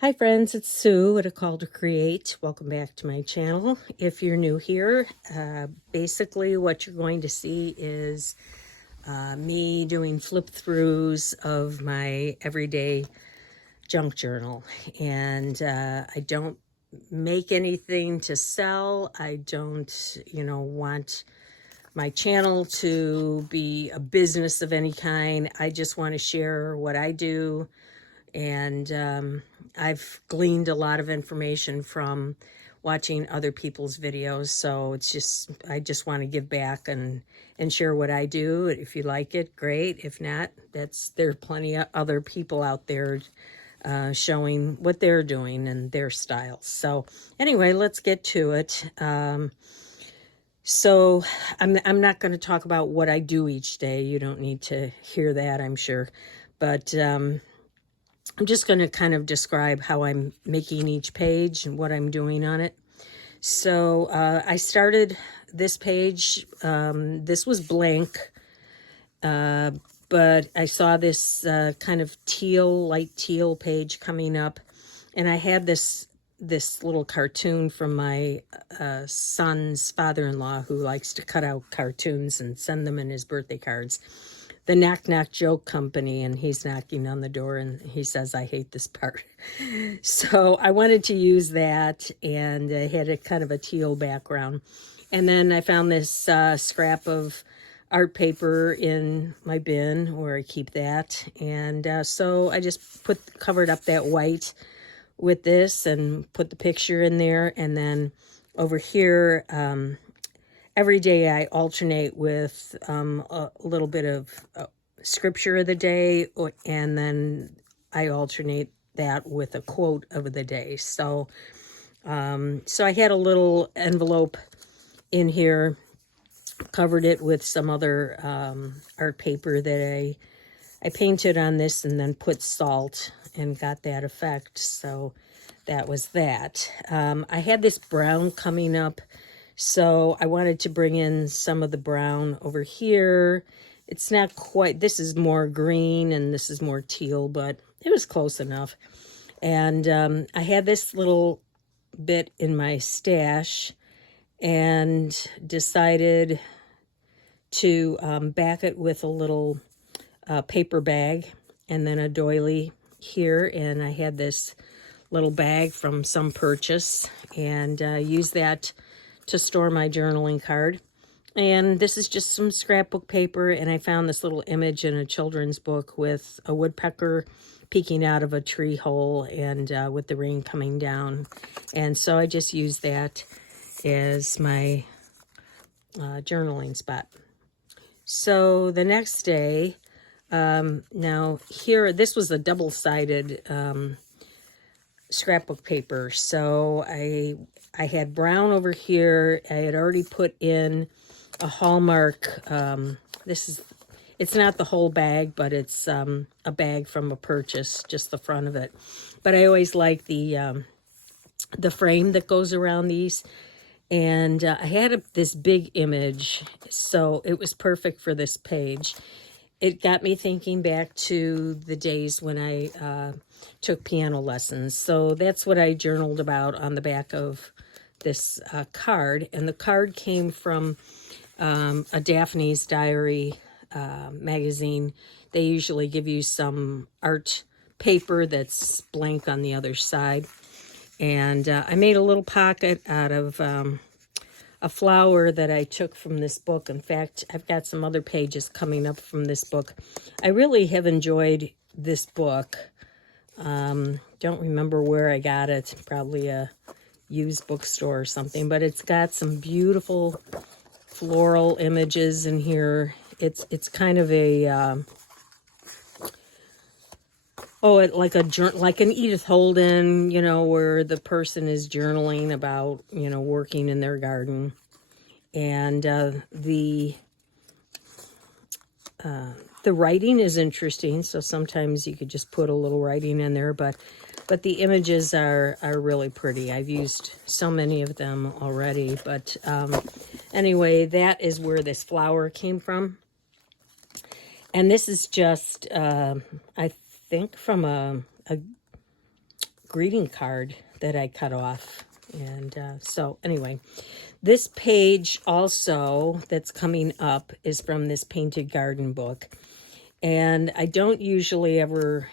Hi friends, it's Sue at A Call to Create. Welcome back to my channel. If you're new here, basically what you're going to see is me doing flip throughs of my everyday junk journal. And I don't make anything to sell. I don't, want my channel to be a business of any kind. I just want to share what I do, and I've gleaned a lot of information from watching other people's videos. So I just want to give back and share what I do. If you like it, great. If not, there's plenty of other people out there showing what they're doing and their styles. So anyway, let's get to it. So I'm not going to talk about what I do each day. You don't need to hear that, I'm sure. But I'm just going to kind of describe how I'm making each page and what I'm doing on it. So I started this page. This was blank, but I saw this kind of light teal page coming up, and I had this little cartoon from my son's father-in-law, who likes to cut out cartoons and send them in his birthday cards. The Knock Knock Joke Company, and he's knocking on the door and he says, "I hate this part." So I wanted to use that, and I had a kind of a teal background. And then I found this scrap of art paper in my bin where I keep that. And so I just covered up that white with this and put the picture in there. And then over here, every day I alternate with a little bit of scripture of the day, and then I alternate that with a quote of the day. So I had a little envelope in here, covered it with some other art paper that I painted on this, and then put salt and got that effect. So that was that. I had this brown coming up, so I wanted to bring in some of the brown over here. It's not quite, this is more green and this is more teal, but it was close enough. And I had this little bit in my stash and decided to back it with a little paper bag and then a doily here. And I had this little bag from some purchase, and use that to store my journaling card. And this is just some scrapbook paper, and I found this little image in a children's book with a woodpecker peeking out of a tree hole, and with the rain coming down. And so I just used that as my journaling spot. So the next day, now here, this was a double-sided scrapbook paper. So I had brown over here. I had already put in a Hallmark. It's not the whole bag, but it's a bag from a purchase, just the front of it. But I always like the frame that goes around these. And I had this big image, so it was perfect for this page. It got me thinking back to the days when I took piano lessons. So that's what I journaled about on the back of this card. And the card came from a Daphne's Diary magazine. They usually give you some art paper that's blank on the other side. And I made a little pocket out of a flower that I took from this book. In fact, I've got some other pages coming up from this book. I really have enjoyed this book. Don't remember where I got it, probably a used bookstore or something, but it's got some beautiful floral images in here. It's kind of a like an Edith Holden, where the person is journaling about, working in their garden. And the writing is interesting, so sometimes you could just put a little writing in there, but the images are really pretty. I've used so many of them already, but anyway, that is where this flower came from. And this is just, I think, from a greeting card that I cut off. And so anyway, this page also that's coming up is from this Painted Garden book. And I don't usually ever,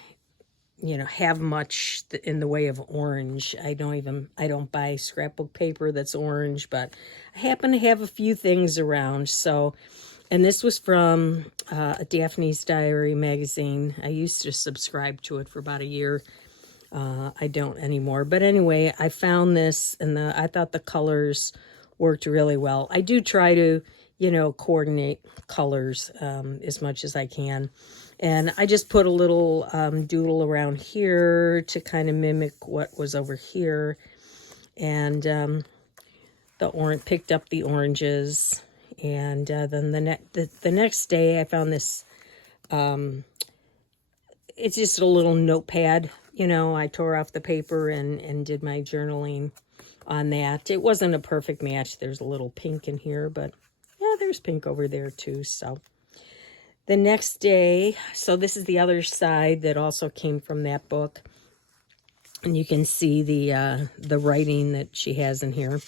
have much in the way of orange. I don't buy scrapbook paper that's orange, but I happen to have a few things around. So, and this was from Daphne's Diary magazine. I used to subscribe to it for about a year. I don't anymore. But anyway, I found this, and I thought the colors worked really well. I do try to, coordinate colors as much as I can. And I just put a little doodle around here to kind of mimic what was over here. And picked up the oranges. And then the next day I found this, it's just a little notepad. I tore off the paper and did my journaling on that. It wasn't a perfect match. There's a little pink in here, but yeah, there's pink over there too. So the next day, so this is the other side that also came from that book. And you can see the writing that she has in here.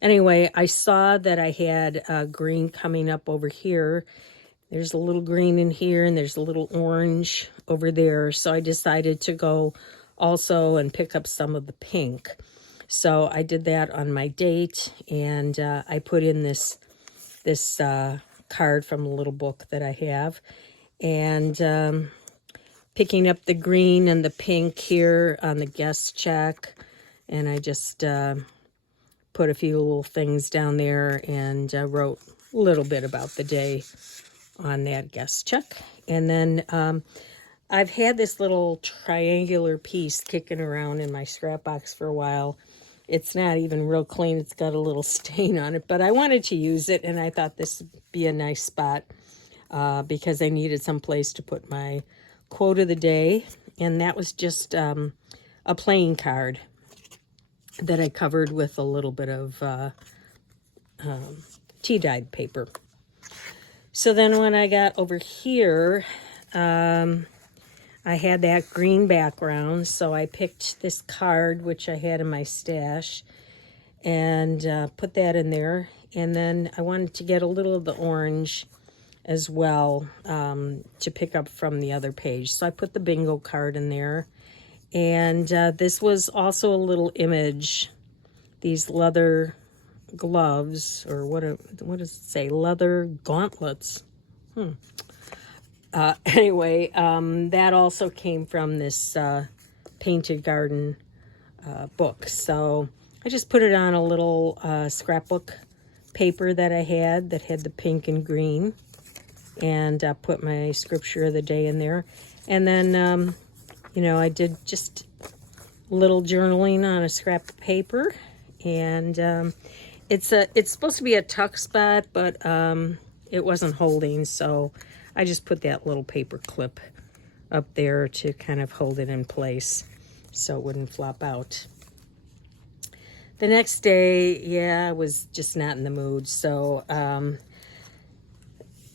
Anyway, I saw that I had green coming up over here. There's a little green in here, and there's a little orange over there. So I decided to go also and pick up some of the pink. So I did that on my date, and I put in this card from a little book that I have. And picking up the green and the pink here on the guest check. And I just put a few little things down there and wrote a little bit about the day on that guest check. And then I've had this little triangular piece kicking around in my scrap box for a while. It's not even real clean. It's got a little stain on it, but I wanted to use it, and I thought this would be a nice spot because I needed some place to put my quote of the day. And that was just a playing card that I covered with a little bit of tea-dyed paper. So then when I got over here, I had that green background, so I picked this card, which I had in my stash, and put that in there. And then I wanted to get a little of the orange as well to pick up from the other page. So I put the bingo card in there. And this was also a little image, these leather gloves, or what does it say? Leather gauntlets. Anyway, that also came from this Painted Garden book. So I just put it on a little scrapbook paper that I had that had the pink and green, and put my scripture of the day in there. And then, I did just little journaling on a scrap of paper, and it's supposed to be a tuck spot, but it wasn't holding, so I just put that little paper clip up there to kind of hold it in place so it wouldn't flop out. The next day, I was just not in the mood, so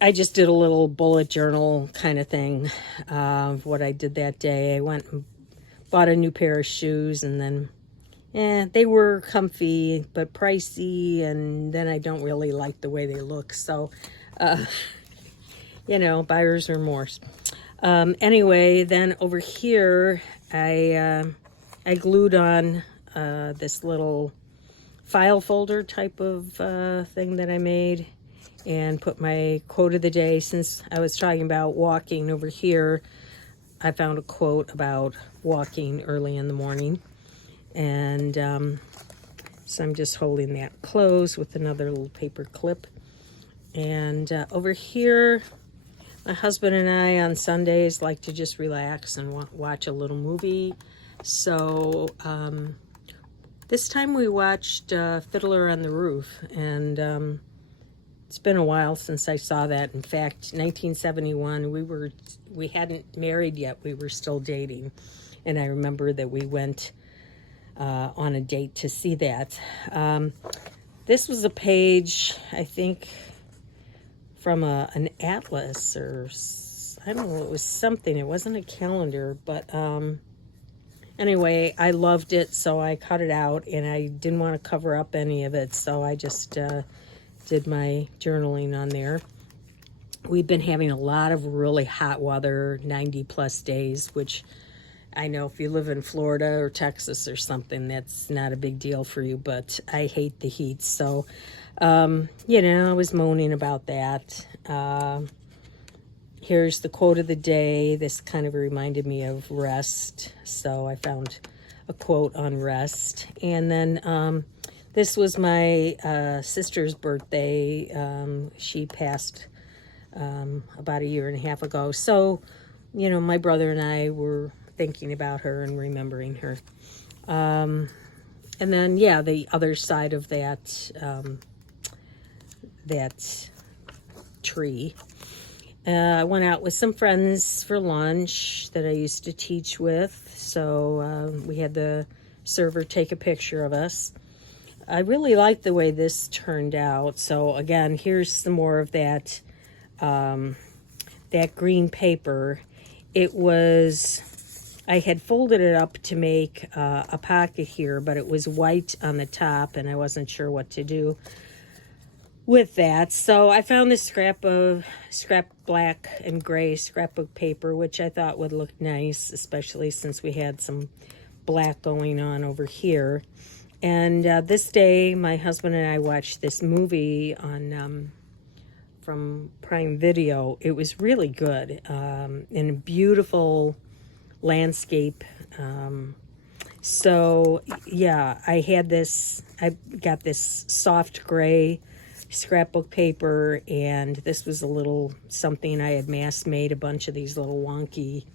I just did a little bullet journal kind of thing of what I did that day. I went and bought a new pair of shoes, and then they were comfy but pricey, and then I don't really like the way they look. So, buyer's remorse. Anyway, then over here, I glued on this little file folder type of thing that I made, and put my quote of the day. Since I was talking about walking over here, I found a quote about walking early in the morning. And so I'm just holding that closed with another little paper clip. And over here, my husband and I on Sundays like to just relax and watch a little movie. So this time we watched Fiddler on the Roof, and it's been a while since I saw that. In fact, 1971, we hadn't married yet. We were still dating. And I remember that we went on a date to see that. This was a page, I think, from an atlas, or I don't know, it was something. It wasn't a calendar, but Anyway, I loved it, so I cut it out, and I didn't want to cover up any of it, so I just did my journaling on there. We've been having a lot of really hot weather, 90 plus days, which I know if you live in Florida or Texas or something, that's not a big deal for you, but I hate the heat. So, I was moaning about that. Here's the quote of the day. This kind of reminded me of rest. So I found a quote on rest. And then this was my sister's birthday. She passed about a year and a half ago. So, my brother and I were thinking about her and remembering her. And then, the other side of that tree. I went out with some friends for lunch that I used to teach with. So we had the server take a picture of us. I really liked the way this turned out. So again, here's some more of that green paper. I had folded it up to make a pocket here, but it was white on the top and I wasn't sure what to do with that. So I found this scrap black and gray scrapbook paper, which I thought would look nice, especially since we had some black going on over here. And this day, my husband and I watched this movie on from Prime Video. It was really good, in a beautiful landscape. So yeah, I got this soft gray scrapbook paper, and this was a little something I had mass made, a bunch of these little wonky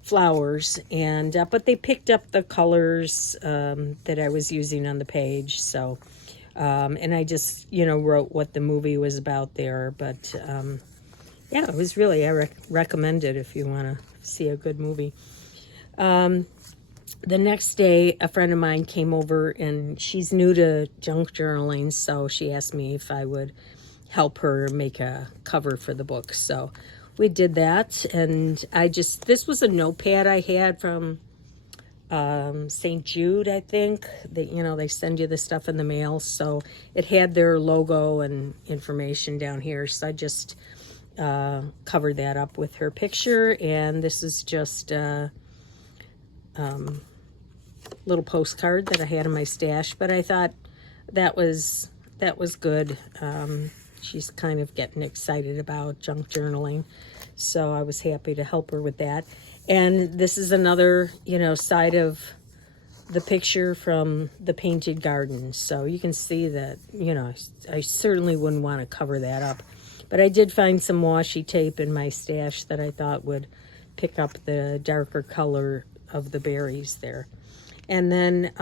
flowers, and but they picked up the colors that I was using on the page. So and I just wrote what the movie was about there. But it was really, I recommend it if you want to see a good movie. The next day, a friend of mine came over, and she's new to junk journaling, so she asked me if I would help her make a cover for the book. So we did that, and this was a notepad I had from St. Jude, I think. They send you the stuff in the mail, so it had their logo and information down here, so I just covered that up with her picture, and this is just little postcard that I had in my stash, but I thought that was good. She's kind of getting excited about junk journaling, so I was happy to help her with that. And this is another, side of the picture from the painted garden, so you can see that, I certainly wouldn't want to cover that up, but I did find some washi tape in my stash that I thought would pick up the darker color of the berries there. And then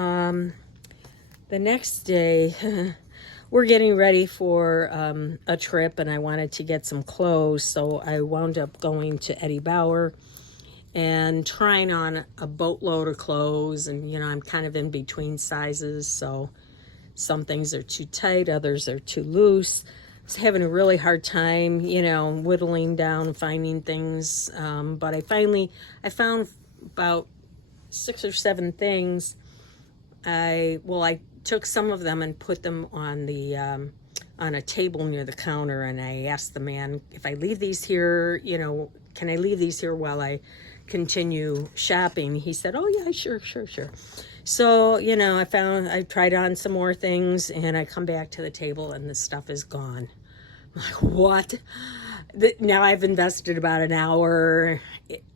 the next day, we're getting ready for a trip, and I wanted to get some clothes, so I wound up going to Eddie Bauer and trying on a boatload of clothes. And I'm kind of in between sizes, so some things are too tight, others are too loose. I was having a really hard time, whittling down, finding things, but I found about 6 or 7 things. I took some of them and put them on a table near the counter, and I asked the man, if I leave these here, can I leave these here while I continue shopping? He said, oh yeah, sure. So, I tried on some more things, and I come back to the table and the stuff is gone. I'm like, what? Now I've invested about an hour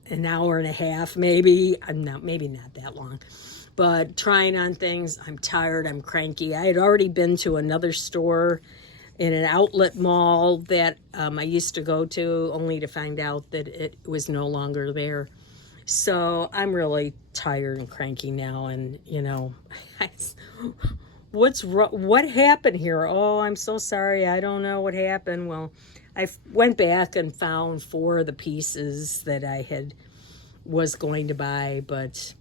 and a half, maybe. Maybe not that long. But trying on things, I'm tired, I'm cranky. I had already been to another store in an outlet mall that I used to go to, only to find out that it was no longer there. So I'm really tired and cranky now, and what happened here? Oh, I'm so sorry, I don't know what happened. Well, I went back and found 4 of the pieces that I was going to buy, but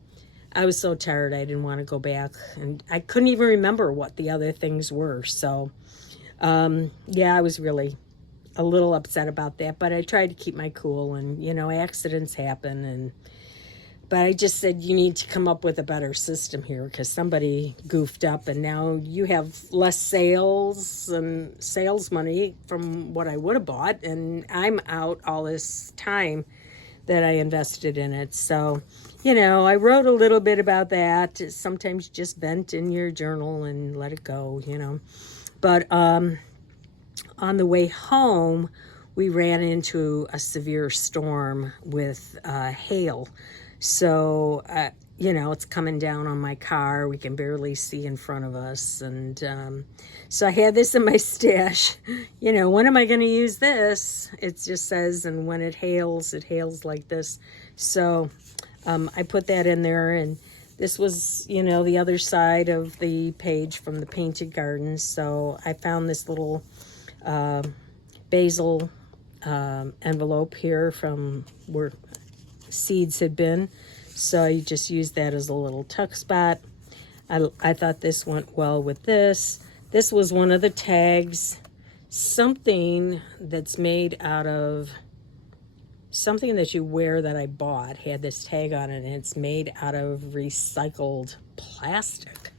I was so tired I didn't want to go back, and I couldn't even remember what the other things were. So I was really a little upset about that, but I tried to keep my cool, and accidents happen, But I just said, you need to come up with a better system here because somebody goofed up and now you have less sales and sales money from what I would have bought. And I'm out all this time that I invested in it. So, I wrote a little bit about that. Sometimes just vent in your journal and let it go, But on the way home, we ran into a severe storm with hail. So, it's coming down on my car. We can barely see in front of us. And so I had this in my stash. When am I going to use this? It just says, and when it hails like this. So I put that in there. And this was, the other side of the page from the Painted Gardens. So I found this little basil envelope here from where seeds had been. So I just used that as a little tuck spot. I thought this went well with this. This was one of the tags, something that's made out of something that you wear that I bought had this tag on it, and it's made out of recycled plastic.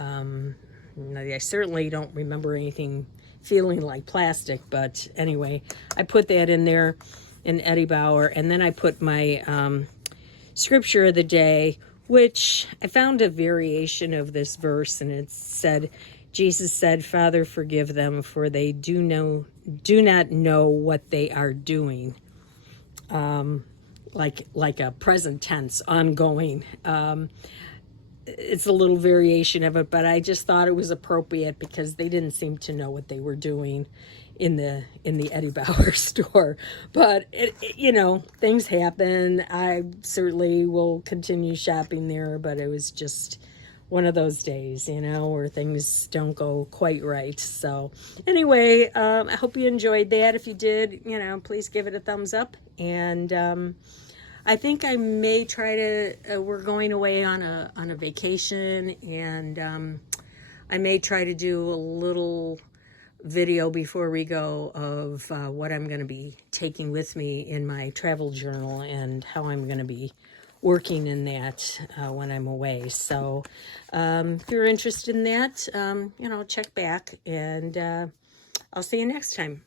I certainly don't remember anything feeling like plastic, but anyway, I put that in there in Eddie Bauer, and then I put my scripture of the day, which I found a variation of this verse, and it said, Jesus said, Father, forgive them, for they do not know what they are doing. Like a present tense, ongoing. It's a little variation of it, but I just thought it was appropriate because they didn't seem to know what they were doing in the Eddie Bauer store. But things happen. I certainly will continue shopping there, but it was just one of those days, where things don't go quite right. So anyway, I hope you enjoyed that. If you did, please give it a thumbs up. And I think I may try to, we're going away on a vacation, and I may try to do a little video before we go of what I'm going to be taking with me in my travel journal and how I'm going to be working in that when I'm away. So if you're interested in that, check back, and I'll see you next time.